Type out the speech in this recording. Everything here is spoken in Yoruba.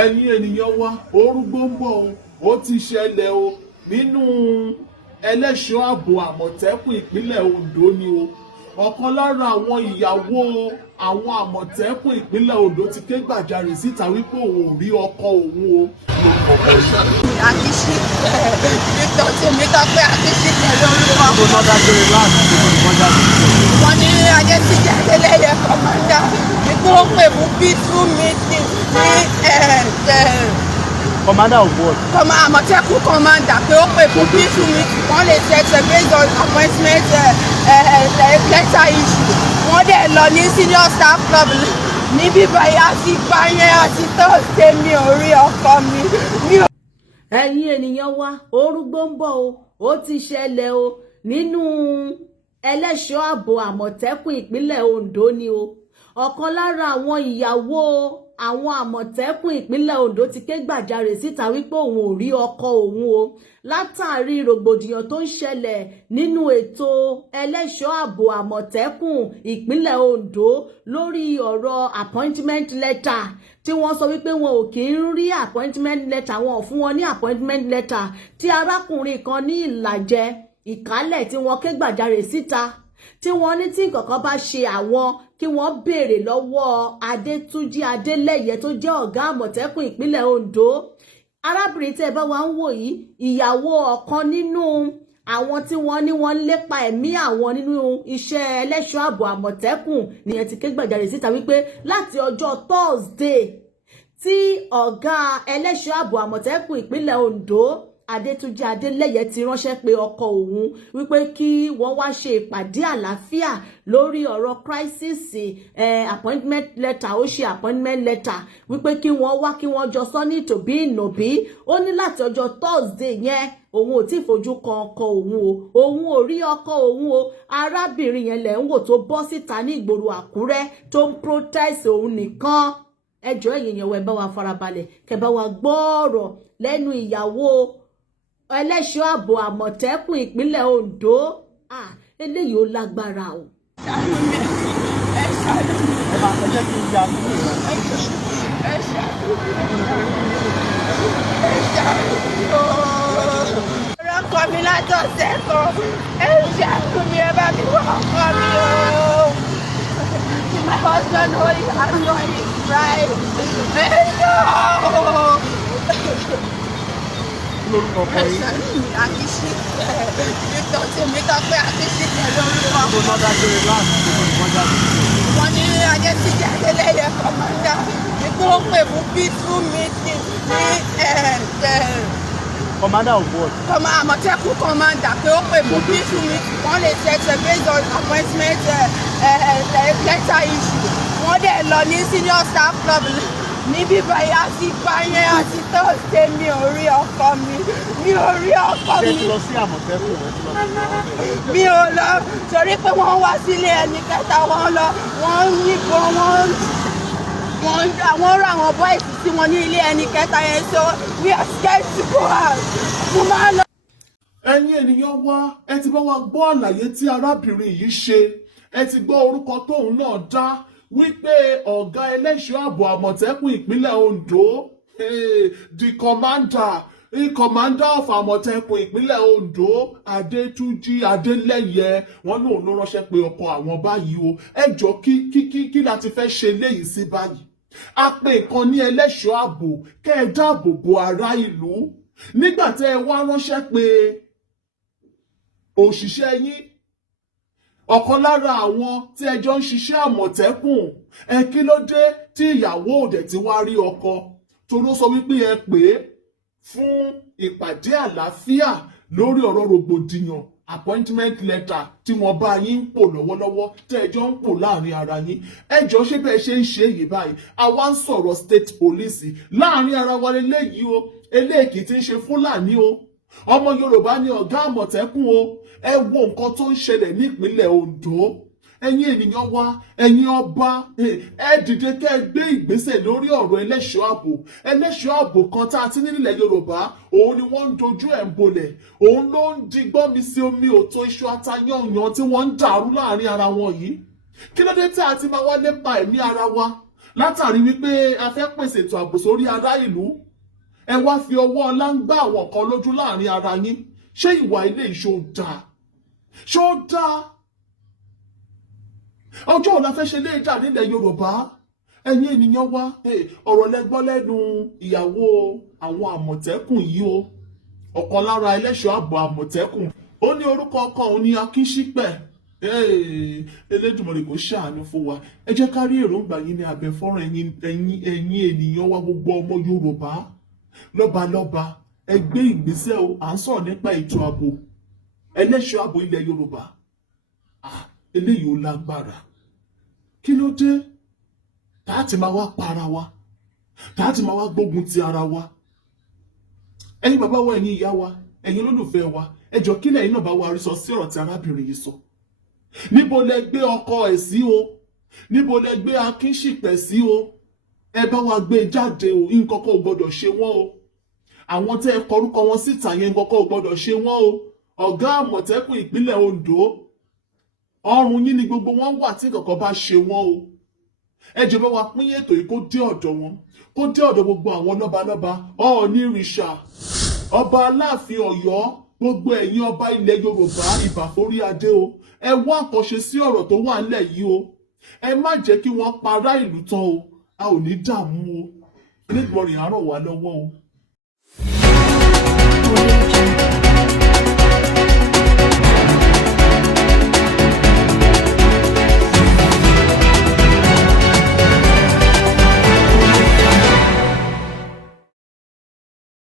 ẹ̀yin ènìyàn wa orúgbó ń bọ̀ ó ti ṣẹlẹ̀ o nínú ẹlẹ́ṣọ́ ààbò àmọ̀tẹ́kùn ìpínlẹ̀ Ondo ni o ọ̀kan lára àwọn ìyàwó àwọn àmọ̀tẹ́kùn ìpínlẹ̀ Ondo ti ké gbàjarè síta wípé òun ò rí ọkọ òun o. Akíṣí Victor tèmi kan pé Akíṣí pẹ̀lú orúkọ. Wọ́n ní ayé ti jáde lẹ́yẹ kọ̀mọ́dà wípé ó pè fún peaceful meeting ní Commander of what? Àmọ̀tẹ́kùn commander pé ó pè fún peaceful meeting wọ́n lè ṣẹ̀ṣẹ̀ based on appointment letter issue. Wọ́n dẹ̀ lọ ní senior staff club ní bíbáyà ti báyẹn àti tọ́sídẹ̀ mi ò rí ọkọ mi. Ẹ̀yin ènìyàn wa orúgbó ń bọ̀ ó ti ṣẹlẹ̀ o nínú ẹlẹ́ṣọ́ ààbò àmọ̀tẹ́kùn ìpínlẹ̀ Ondo ni o ọ̀kan lára àwọn ìyàwó àwọn àmọ̀tẹ́kùn ìpínlẹ̀ Ondo ti ké gbàjarè síta wípé òun ò rí ọkọ òun o látàrí rògbòdìyàn tó ń ṣẹlẹ̀ nínú ètò ẹlẹ́ṣọ́ ààbò àmọ̀tẹ́kùn ìpínlẹ̀ Ondo lórí ọ̀rọ̀ appointment letter tí wọ́n sọ wípé wọn ò kí ń rí appointment letter wọn ò fún wọn ní appointment letter tí arákùnrin kan ní Ìlàjẹ Ìkálẹ̀ tí wọ́n ké gbàjarè síta tí wọ́n ní tí nǹkankan bá ṣe àwọn kí wọ́n béèrè lọ́wọ́ Adétúnjí Adélẹ́yẹ tó jẹ́ ọ̀gá àmọ̀tẹ́kùn ìpínlẹ̀ Ondo arábìnrin tẹ́ bá wa ń wò yìí ìyàwó ọ̀kan nínú àwọn tí wọ́n ní wọ́n lépa ẹ̀mí àwọn nínú iṣẹ́ ẹlẹ́ṣọ́ ààbò àmọ̀tẹ́kùn nìyẹn ti ké gbàjarè síta wípé láti ọjọ́ Thursday tí ọ̀gá ẹlẹ́ṣọ́ ààbò àmọ̀tẹ́kùn ìpínlẹ̀ Ondo Adétúnjí Adélẹ́yẹ ti ránṣẹ́ pé ọkọ òun wípé kí wọ́n wá ṣe ìpàdé àlàáfíà lórí ọ̀rọ̀ crisis appointment letter ó ṣe appointment letter wípé kí wọ́n wá kí wọ́n jọ sọ ní tòbí ìnòbí ó ní láti ọjọ́ Thursday yẹn òun ò tí fojú kan ọkọ òun ò rí ọkọ òun o arábìnrin yẹn lẹ̀ ń wò tó bọ́ síta ní ìgboro Àkúrẹ́ tó ń protest òun nìkan ẹjọ́ èèyàn wẹ̀ bá wa farabalẹ̀ kẹ́ bá wa gbọ́ ọ̀rọ̀ lẹ́nu ìyàwó ẹlẹ́ṣọ́ ààbò àmọ̀tẹ́kùn ìpínlẹ̀ Ondo eléyìí ó lágbára o. Ọkọ mi látọ̀sẹ̀ kan ẹ ṣàkómi ẹ bá mi wọ ọkọ mi o. My husband only has one right. Akíṣí Victor tèmi kan pé Akíṣí pẹ̀lú orúkọ. Wọ́n ní ayé ti jáde lẹ́yẹ kọ̀mọ́dà wípé ó pè fún peaceful meeting ní Commander of what? Àmọ̀tẹ́kùn commander pé ó pè fún peaceful meeting wọ́n lè ṣẹ̀ṣẹ̀ based on appointment letter issue. Wọ́n dẹ̀ lọ ní senior staff club ní bíbáyà ti báyẹn àti tọ́sídẹ̀ mi ò rí ọkọ mi ò rí ọkọ mi. Ṣé ti lọ sí àmọ̀tẹ́kùn rẹ ti lọ sí mi ò lọ torí pé wọ́n wá sílé ẹni kẹta wọ́n lọ wọ́n yìnbọn wọ́n rà àwọn boys tí wọ́n ní ilé ẹni kẹta yẹn so we are scared to go out. Mo máa lọ. ẹ̀yin ènìyàn wa ẹ ti bá wa gbọ́ àlàyé tí arábìnrin yìí ṣe ẹ ti gbọ́ orúkọ tóun náà dá wípé ọ̀gá ẹlẹ́ṣọ́ ààbò àmọ̀tẹ́kùn ìpínlẹ̀ Ondo the commander of àmọ̀tẹ́kùn ìpínlẹ̀ Ondo Adétúnjí Adélẹ́yẹ wọn lòun ló ránṣẹ́ pé ọkọ àwọn báyìí o ẹ jọ kí la ti fẹ́ ṣe léyìí sí báyìí a pè nǹkan ní ẹlẹ́ṣọ́ ààbò kẹ́ ẹ dáàbò bo ará ìlú nígbà tẹ́ ẹ wá ránṣẹ́ pé òṣìṣẹ́ yín ọ̀kan lára àwọn tí ẹjọ́ ń ṣiṣẹ́ àmọ̀tẹ́kùn ẹ kí ló dé tí ìyàwó òde ti wá rí ọkọ toró sọ wípé ẹ pè é fún ìpàdé àlàáfíà lórí ọ̀rọ̀ rògbòdìyàn appointment letter tí wọ́n bá yín ń pò lọ́wọ́lọ́wọ́ tẹ́ ẹjọ́ ń pò láàrin ara yín ẹjọ́ ṣé bẹ́ẹ̀ ṣe ń ṣe yìí báyìí àwa ń sọ̀rọ̀ state police láàrin ara wa lélẹ́yìí o eléèkì tí ń ṣe Fúlàní o ọmọ Yorùbá ni ọ̀gá àmọ̀tẹ́kùn o ẹ wo nǹkan tó ń ṣẹlẹ̀ nípínlẹ̀ Ondo ẹ̀yin ènìyàn wa ẹ̀yin ọba ẹ dìde kẹ́ ẹ gbé ìgbésẹ̀ lórí ọ̀rọ̀ ẹlẹ́ṣọ́ ààbò kan tá a ti ní nílẹ̀ Yorùbá òun ni wọ́n ń dojú ẹ̀ ń bolẹ̀ òun ló ń di gbọ́mi sí omi òtó iṣu atayanyan tí wọ́n ń dàrú láàrin ara wọn yìí kí ló dé tí a ti máa wá lépa ẹ̀mí ara wa látàrí wípé a fẹ́ pèsè ètò ààbò sórí ará ìlú ẹ wá fi ọwọ́ ọlá ń gbá àwọn kan lójú láàrin ara yín. Ṣé ìwà ilé ìṣó dáa? Ṣó dáa? Ọjọ́ ọ̀la fẹ́ ṣe lé ìjà nílẹ̀ Yorùbá. Ẹ̀yin ènìyàn wa ọ̀rọ̀ lẹ́gbọ́ lẹ́nu ìyàwó àwọn àmọ̀tẹ́kùn yìí o. Ọ̀kan lára ẹlẹ́ṣọ́ ààbò àmọ̀tẹ́kùn ó ní orúkọ ọkọ òun ní Akínṣípẹ̀. Elédùmarè kò ṣàánú fún wa. Ẹ jẹ́ ká rí èròǹgbà yín ní abẹ́ fọ́nrán ẹ̀yin ènìyàn wa gbogbo ọmọ Yorùbá lọ́balọ́ba ẹ gbé ìgbésẹ̀ o. À ń sọ̀rọ̀ nípa ètò ààbò ẹlẹ́ṣọ́ ààbò ilẹ̀ Yorùbá. Eléyìí ó lágbára. Kí ló dé? Táàtì máa wá pa ara wa, táàtì máa wá gbógun ti ara wa. Ẹ̀yin bàbá wa, ẹ̀yin ìyá wa, ẹ̀yin olólùfẹ́ wa, ẹ jọ̀ọ́ kí lẹ̀yin náà bá wa rí sọ sí ọ̀rọ̀ tí arábìnrin yìí sọ. Níbo lẹ gbé ọkọ ẹ̀ sí o? Níbo lẹ gbé Akínṣípẹ̀ sí o? Ẹ bá wa gbé jáde o, nǹkan kan ò gbọdọ̀ ṣe wọ́n o. Àwọn tẹ́ ẹ kọrúkọ wọn síta yẹn nǹkan kan ò gbọdọ̀ ṣe wọ́n o. Ọ̀gá àmọ̀tẹ́kùn ìpínlẹ̀ Ondo, ọrùn yín ni gbogbo wọn wà tí nǹkan kan bá ṣe wọ́n o. Ẹ jọ̀ọ́ bá wa pín ètò yìí kó dé ọ̀dọ̀ wọn, kó dé ọ̀dọ̀ gbogbo àwọn lọ́balọ́ba, Ọọ̀nìrìṣà, ọba Aláàfin Ọ̀yọ́, gbogbo ẹ̀yin ọba ilẹ̀ Yorùbá, ìbà forí adé o. Ẹ wá àkànṣe sí ọ̀rọ̀ tó wà nílẹ̀ yìí o. Ẹ má jẹ́ kí wọ́n pará ìlú tán o. A ò ní dààmú o. Elédùmarè á ràn wá lọ́wọ́ o.